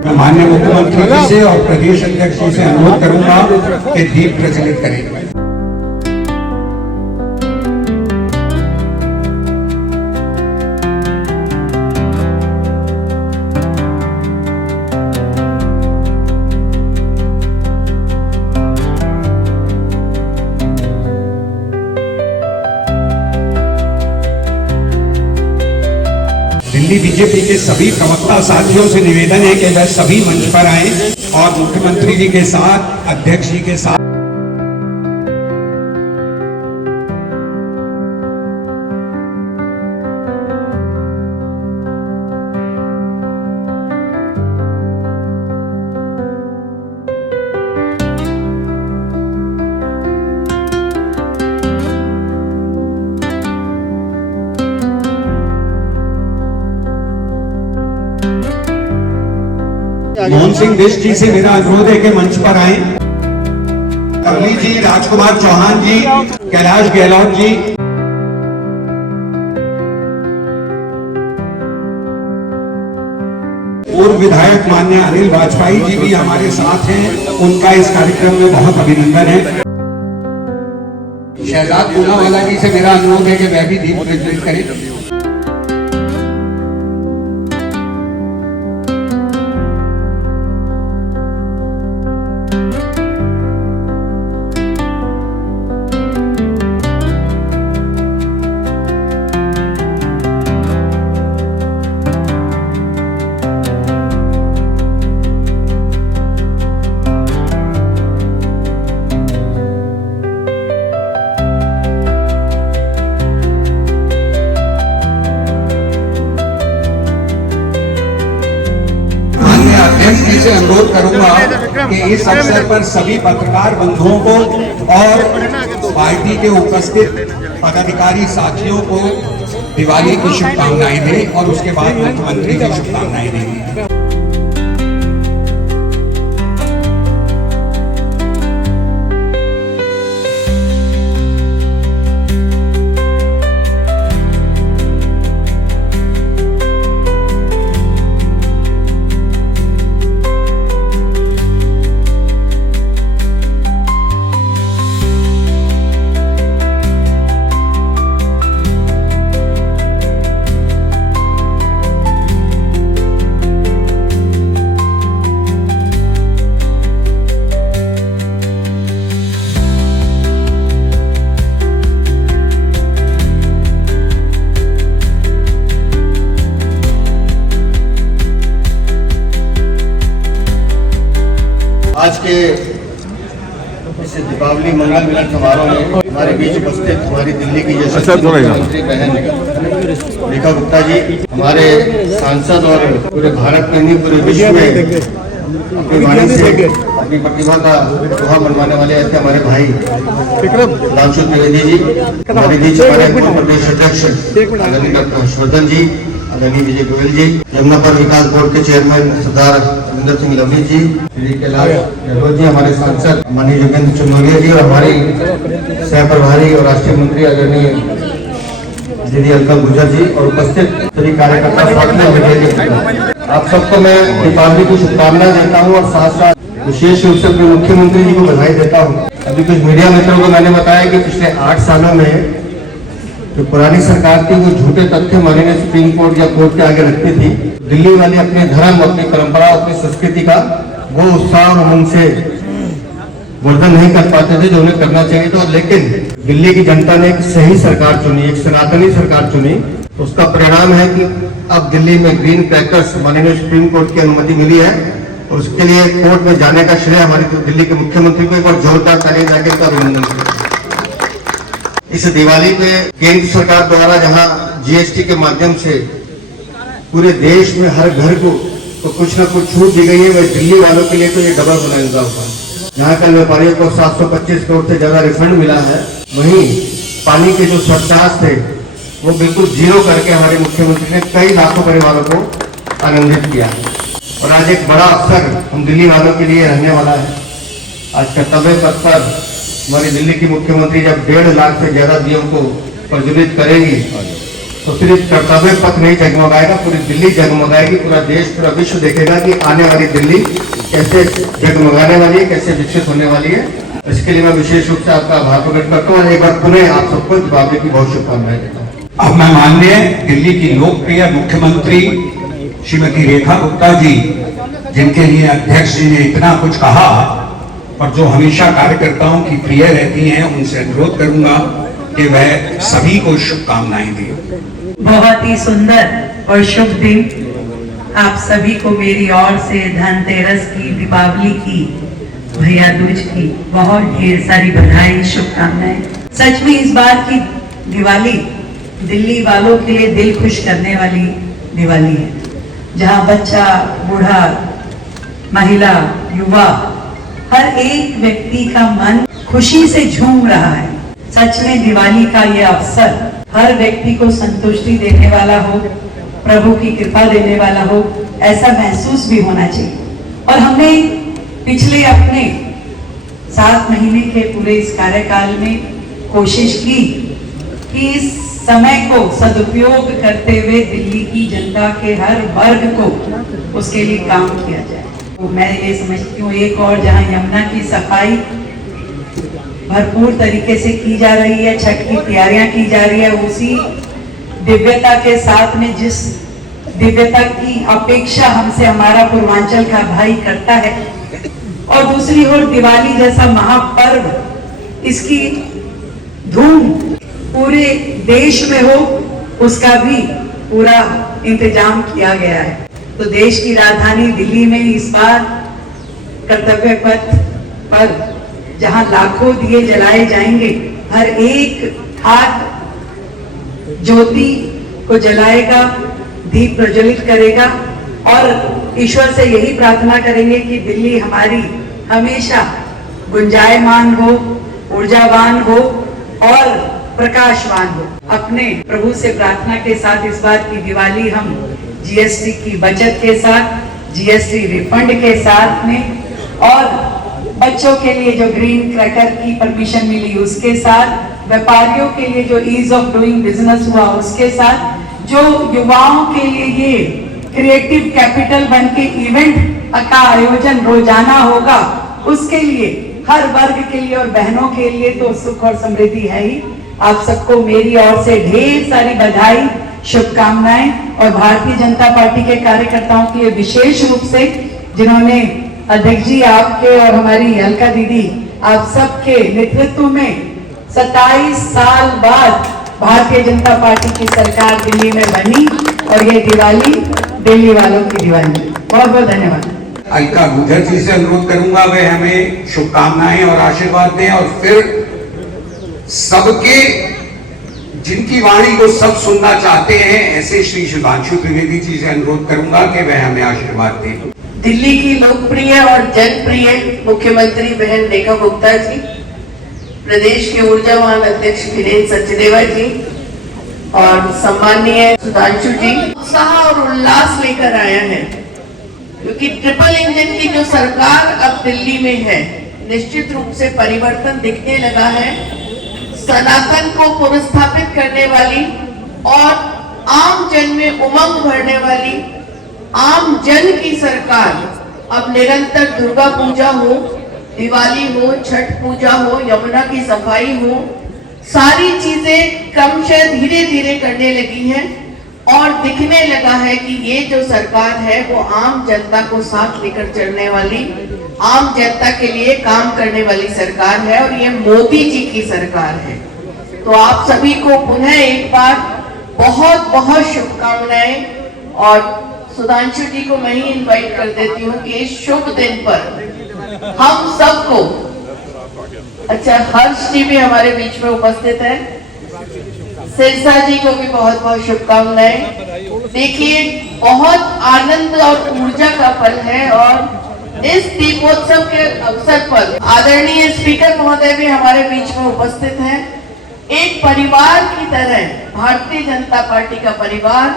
मैं माननीय मुख्यमंत्री जी से और प्रदेश अध्यक्ष जी से अनुरोध करूंगा कि दीप प्रज्वलित करें। दिल्ली बीजेपी के सभी प्रवक्ता साथियों से निवेदन है कि वह सभी मंच पर आए और मुख्यमंत्री जी के साथ, अध्यक्ष जी के साथ मोहन सिंह बिष्ट जी से मेरा अनुरोध है कि मंच पर आए। कमली जी, राजकुमार चौहान जी, कैलाश गहलोत जी, पूर्व विधायक माननीय अनिल वाजपेयी जी भी हमारे साथ हैं, उनका इस कार्यक्रम में बहुत अभिनंदन है। शहजाद पूनावाला जी से मेरा अनुरोध है कि वह भी दीप प्रज्वलित करें। अध्यक्ष जी से अनुरोध करूंगा कि इस अवसर पर सभी पत्रकार बंधुओं को और पार्टी के उपस्थित पदाधिकारी साथियों को दिवाली की शुभकामनाएं दें और उसके बाद मुख्यमंत्री की शुभकामनाएं देंगे। आज के इस दीपावली मंगल मिलन समारोह में हमारे बीच उपस्थित हमारी दिल्ली की मुख्यमंत्री बहन रेखा गुप्ता जी, हमारे सांसद और पूरे भारत में नहीं पूरे विश्व में अपनी वाणी से अपनी प्रतिभा का लोहा मनवाने वाले ऐसे हमारे भाई रामचंद्र त्रिवेदी जी, हमारे बीच हमारे पूर्व प्रदेश अध्यक्ष आदरणीय डॉक्टर हर्षवर्धन जी, आदरणीय विजय गोयल जी, यमुनापुर विकास बोर्ड के चेयरमैन सरदार रविंदर सिंह लवली जी, श्री कैलाश गहलोत जी, हमारे सांसद माननीय योगेंद्र चंदोलिया जी और हमारी सह प्रभारी और राष्ट्रीय मंत्री आदरणीय दीदी अलका गुजर जी और उपस्थित सभी कार्यकर्ता आप सबको मैं दीपावली की शुभकामनाएं देता हूं और साथ साथ विशेष रूप से अपने मुख्यमंत्री जी को बधाई देता हूं। अभी कुछ मीडिया मित्रों को मैंने बताया कि पिछले 8 सालों में जो पुरानी सरकार थी वो झूठे तथ्य माननीय सुप्रीम कोर्ट या कोर्ट के आगे रखती थी। दिल्ली वाले अपने धर्म, अपनी परंपरा, अपनी संस्कृति का वो उत्साह और उमंग से वर्धन नहीं कर पाते थे जो उन्हें करना चाहिए था। लेकिन दिल्ली की जनता ने एक सही सरकार चुनी, एक सनातनी सरकार चुनी। उसका परिणाम है कि अब दिल्ली में ग्रीन क्रैकर्स माननीय सुप्रीम कोर्ट की अनुमति मिली है और उसके लिए कोर्ट में जाने का श्रेय हमारे दिल्ली के मुख्यमंत्री को एक बार जोरदार ताली जाके का अभिनंदन करें। इस दिवाली पे केंद्र सरकार द्वारा जहां जीएसटी के माध्यम से पूरे देश में हर घर को तो कुछ न कुछ छूट दी गई है, वह दिल्ली वालों के लिए तो ये डबल बोनस होगा। जहाँ कल व्यापारियों को 725 करोड़ से ज्यादा रिफंड मिला है, वहीं पानी के जो सरचार्ज थे वो बिल्कुल जीरो करके हमारे मुख्यमंत्री ने कई लाखों परिवारों को आनंदित किया। और आज एक बड़ा अवसर हम दिल्ली वालों के लिए रहने वाला है। आज कर्तव्य पथ पर हमारी दिल्ली की मुख्यमंत्री जब 1.5 लाख से ज्यादा दियों को प्रज्वलित करेगी तो सिर्फ कर्तव्य पथ नहीं जगमगाएगा, पूरी दिल्ली जगमगाएगी, पूरा देश पूरा विश्व देखेगा कि आने वाली दिल्ली कैसे जगमगाने वाली है, कैसे विकसित होने वाली है। इसके लिए मैं विशेष रूप से आपका आभार प्रकट करता हूँ और एक बार पुनः आप सबको दीपावली की बहुत शुभकामनाएं देता हूँ। अब मैं माननीय दिल्ली की लोकप्रिय मुख्यमंत्री श्रीमती रेखा गुप्ता जी, जिनके लिए अध्यक्ष जी ने इतना कुछ कहा और जो हमेशा कार्यकर्ताओं की प्रिय रहती हैं, उनसे अनुरोध करूंगा कि वह सभी को शुभकामनाएं दें। बहुत ही सुंदर और शुभ दिन आप सभी को मेरी ओर से धनतेरस की, दीपावली की, भैया दूज की बहुत ढेर सारी बधाई, शुभकामनाएं। सच में इस बार की दिवाली दिल्ली वालों के लिए दिल खुश करने वाली दिवाली है, जहां बच्चा, बूढ़ा, महिला, युवा, हर एक व्यक्ति का मन खुशी से झूम रहा है। सच में दिवाली का ये अवसर हर व्यक्ति को संतुष्टि देने वाला हो, प्रभु की कृपा देने वाला हो, ऐसा महसूस भी होना चाहिए। और हमने पिछले अपने 7 महीने के पूरे इस कार्यकाल में कोशिश की कि इस समय को सदुपयोग करते हुए दिल्ली की जनता के हर वर्ग को उसके लिए काम किया जाए। तो मैं ये समझती हूँ, एक और जहाँ यमुना की सफाई भरपूर तरीके से की जा रही है, छठ की तैयारियां की जा रही है, उसी दिव्यता के साथ में जिस दिव्यता की अपेक्षा हमसे हमारा पूर्वांचल का भाई करता है, और दूसरी ओर दिवाली जैसा महापर्व, इसकी धूम पूरे देश में हो, उसका भी पूरा इंतजाम किया गया है। तो देश की राजधानी दिल्ली में इस बार कर्तव्य पथ पर जहां लाखों दिए जलाए जाएंगे, हर एक हाथ ज्योति को जलाएगा, दीप प्रज्वलित करेगा और ईश्वर से यही प्रार्थना करेंगे कि दिल्ली हमारी हमेशा गुंजायमान हो, ऊर्जावान हो और प्रकाशवान हो। अपने प्रभु से प्रार्थना के साथ इस बार की दिवाली हम जीएसटी की बचत के साथ, जीएसटी रिफंड के साथ में, और बच्चों के लिए जो ग्रीन क्रैकर की परमिशन मिली उसके साथ, व्यापारियों के लिए जो ईज ऑफ डूइंग बिजनेस हुआ उसके साथ, जो युवाओं के लिए ये क्रिएटिव कैपिटल बन के इवेंट का आयोजन रोजाना होगा, उसके लिए हर वर्ग के लिए और बहनों के लिए तो सुख और समृद्धि है ही। आप सबको मेरी ओर से ढेर सारी बधाई, शुभकामनाएं, और भारतीय जनता पार्टी के कार्यकर्ताओं के लिए विशेष रूप से, जिन्होंने अध्यक्ष जी आपके और हमारी अलका दीदी आप सबके नेतृत्व में 27 साल बाद भारतीय जनता पार्टी की सरकार दिल्ली में बनी, और ये दिवाली दिल्ली वालों की दिवाली। बहुत बहुत धन्यवाद। अलका गुजर जी से अनुरोध करूंगा वे हमें शुभकामनाएं और आशीर्वाद दें, और फिर सबके जिनकी वाणी को सब सुनना चाहते हैं, ऐसे श्री सुधांशु त्रिवेदी जी से अनुरोध करूंगा कि वह हमें आशीर्वाद दें। दिल्ली की लोकप्रिय और जनप्रिय मुख्यमंत्री बहन रेखा गुप्ता जी, प्रदेश के ऊर्जावान अध्यक्ष वीरेंद्र सचदेवा जी और सम्माननीय सुधांशु जी उत्साह और उल्लास लेकर आया है, क्योंकि ट्रिपल इंजन की जो सरकार अब दिल्ली में है, निश्चित रूप से परिवर्तन दिखने लगा है। सनातन को पुनर्स्थापित करने वाली और आम जन में उमंग भरने वाली आम जन की सरकार अब निरंतर दुर्गा पूजा हो, दिवाली हो, छठ पूजा हो, यमुना की सफाई हो, सारी चीजें क्रमशः धीरे धीरे करने लगी हैं और दिखने लगा है कि ये जो सरकार है वो आम जनता को साथ लेकर चलने वाली, आम जनता के लिए काम करने वाली सरकार है, और ये मोदी जी की सरकार है। तो आप सभी को पुनः एक बार बहुत बहुत शुभकामनाएं, और सुधांशु जी को मैं ही इनवाइट कर देती हूँ कि इस शुभ दिन पर हम सबको, अच्छा हर्ष जी भी हमारे बीच में उपस्थित है, सिरसा जी को भी बहुत बहुत शुभकामनाएं। देखिए बहुत आनंद और ऊर्जा का पल है, और इस दीपोत्सव के अवसर पर आदरणीय स्पीकर महोदय भी हमारे बीच में उपस्थित हैं। एक परिवार की तरह भारतीय जनता पार्टी का परिवार,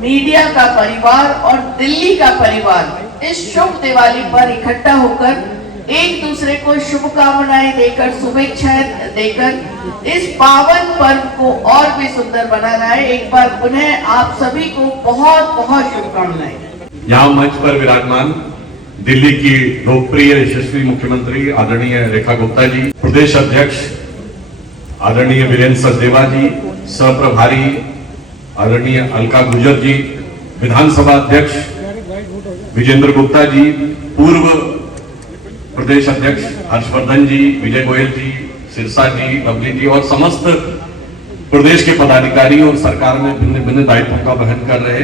मीडिया का परिवार और दिल्ली का परिवार इस शुभ दिवाली पर इकट्ठा होकर एक दूसरे को शुभकामनाएं देकर, शुभेच्छाएं देकर इस पावन पर्व को और भी सुंदर बना रहा है। एक बार पुनः आप सभी को बहुत बहुत शुभकामनाएं। यहाँ मंच पर विराजमान दिल्ली की लोकप्रिय यशस्वी मुख्यमंत्री आदरणीय रेखा गुप्ता जी, प्रदेश अध्यक्ष आदरणीय वीरेंद्र सचदेवा जी, सहप्रभारी आदरणीय अलका गुर्जर जी, विधानसभा अध्यक्ष विजेंद्र गुप्ता जी, पूर्व प्रदेश अध्यक्ष हर्षवर्धन जी, विजय गोयल जी, सिरसा जी, लवली जी और समस्त प्रदेश के पदाधिकारी और सरकार में भिन्न भिन्न दायित्वों का वहन कर रहे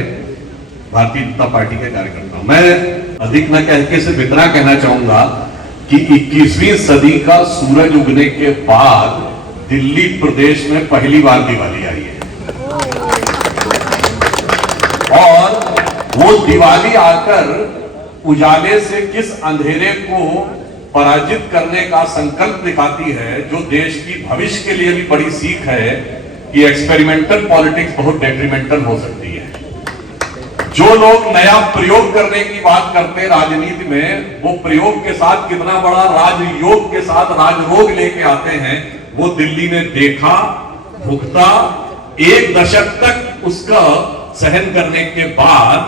भारतीय जनता पार्टी के कार्यकर्ता। मैं अधिक न कह के सिर्फ इतना कहना चाहूंगा कि 21वीं सदी का सूरज उगने के बाद दिल्ली प्रदेश में पहली बार दिवाली आई है और वो दिवाली आकर उजाले से किस अंधेरे को पराजित करने का संकल्प दिखाती है, जो देश की भविष्य के लिए भी बड़ी सीख है कि एक्सपेरिमेंटल पॉलिटिक्स बहुत डेट्रीमेंटल हो सकती है। जो लोग नया प्रयोग करने की बात करते राजनीति में, वो प्रयोग के साथ कितना बड़ा राजयोग के साथ राजरोग लेके आते हैं, वो दिल्ली ने देखा, भुगता। 1 दशक तक उसका सहन करने के बाद,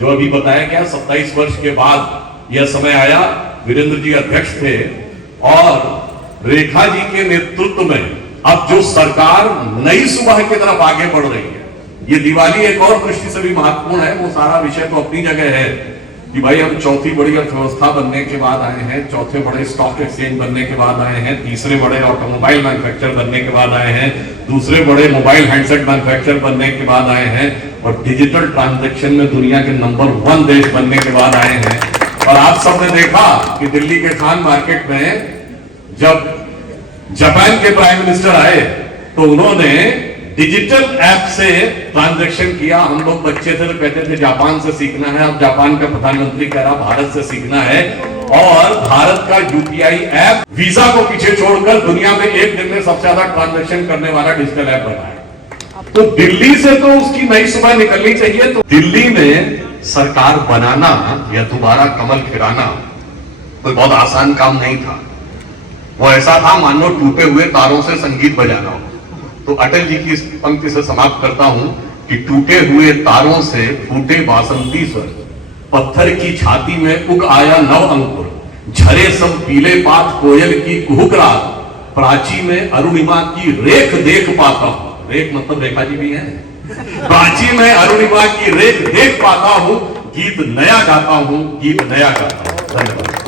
जो अभी बताया गया 27 वर्ष के बाद यह समय आया। वीरेंद्र जी अध्यक्ष थे और रेखा जी के नेतृत्व में अब जो सरकार नई सुबह की तरफ आगे बढ़ रही है, ये दिवाली एक और दृष्टि से भी महत्वपूर्ण है। वो सारा विषय तो अपनी जगह है कि भाई हम चौथी बड़ी अर्थव्यवस्था बनने के बाद आए हैं, चौथे बड़े स्टॉक एक्सचेंज बनने के बाद आए हैं, तीसरे बड़े ऑटोमोबाइल मैन्युफैक्चर बनने के बाद आए हैं, दूसरे बड़े मोबाइल हैंडसेट मैन्युफैक्चर बनने के बाद आए हैं और डिजिटल ट्रांजैक्शन में दुनिया के नंबर 1 देश बनने के बाद आए हैं। और आप सबने देखा कि दिल्ली के खान मार्केट में जब जापान के प्राइम मिनिस्टर आए तो उन्होंने डिजिटल ऐप से ट्रांजैक्शन किया। हम लोग बच्चे थे तो कहते थे जापान से सीखना है, अब जापान का प्रधानमंत्री कह रहा भारत से सीखना है और भारत का यूपीआई ऐप वीजा को पीछे छोड़कर दुनिया में एक दिन में सबसे ज्यादा ट्रांजैक्शन करने वाला डिजिटल ऐप बना है। तो दिल्ली से तो उसकी नई सुबह निकलनी चाहिए। तो दिल्ली में सरकार बनाना या दोबारा कमल खिलाना कोई बहुत आसान काम नहीं था। वो ऐसा था मानो टूटे हुए तारों से संगीत बजाना हो। तो अटल जी की इस पंक्ति से समाप्त करता हूं कि टूटे हुए तारों से फूटे बासंती स्वर, पत्थर की छाती में उग आया नव अंकुर, झरे सब पीले पात कोयल की कुहुक रात, प्राची में अरुणिमा की रेख देख पाता हूं। रेख मतलब रेखा जी भी है। प्राची में अरुणिमा की रेख देख पाता हूं, गीत नया गाता हूं, गीत नया गाता हूं। धन्यवाद।